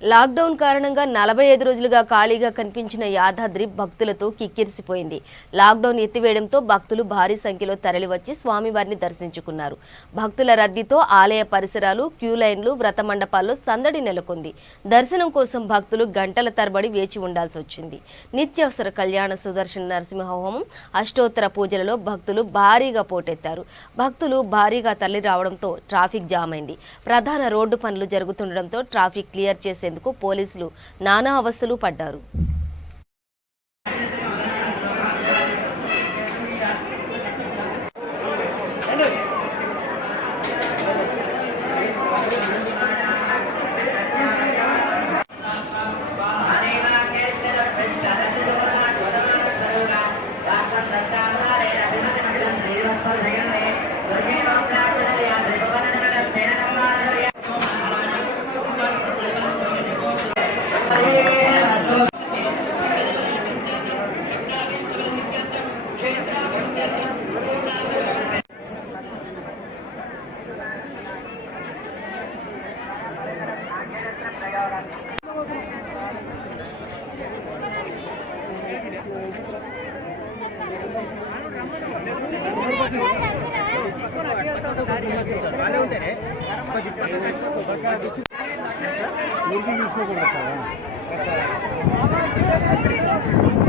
Lockdown కారణంగా 45 రోజులుగా ఖాళీగా కనిపించిన యాదాద్రి భక్తులతో కిక్కిరిసిపోయింది. లాక్డౌన్ ఎత్తివేయడంతో భక్తులు భారీ సంఖ్యలో తరలివచ్చి స్వామివారిని దర్శించుకున్నారు. భక్తుల రద్దీతో ఆలయ పరిసరాలు, క్యూ లైన్లు, వ్రత మండపాల్లో సందడి నెలకొంది. దర్శనం కోసం భక్తులు గంటల తరబడి వేచి ఉండాల్సి వచ్చింది. నిత్యావసర కళ్యాణ సుదర్శన నరసింహ హోమం, అష్టోత్తర పూజలలో భక్తులు భారీగా పోటెత్తారు. భక్తులు భారీగా తరలి రావడంతో ట్రాఫిక్ జామ్ అయింది. ప్రధాన రోడ్డు పనులు జరుగుతుండటంతో ట్రాఫిక్ క్లియర్ చేసేందుకు పోలీసులు నానా అవస్థలు పడ్డారు. తీసుకోకూడదు.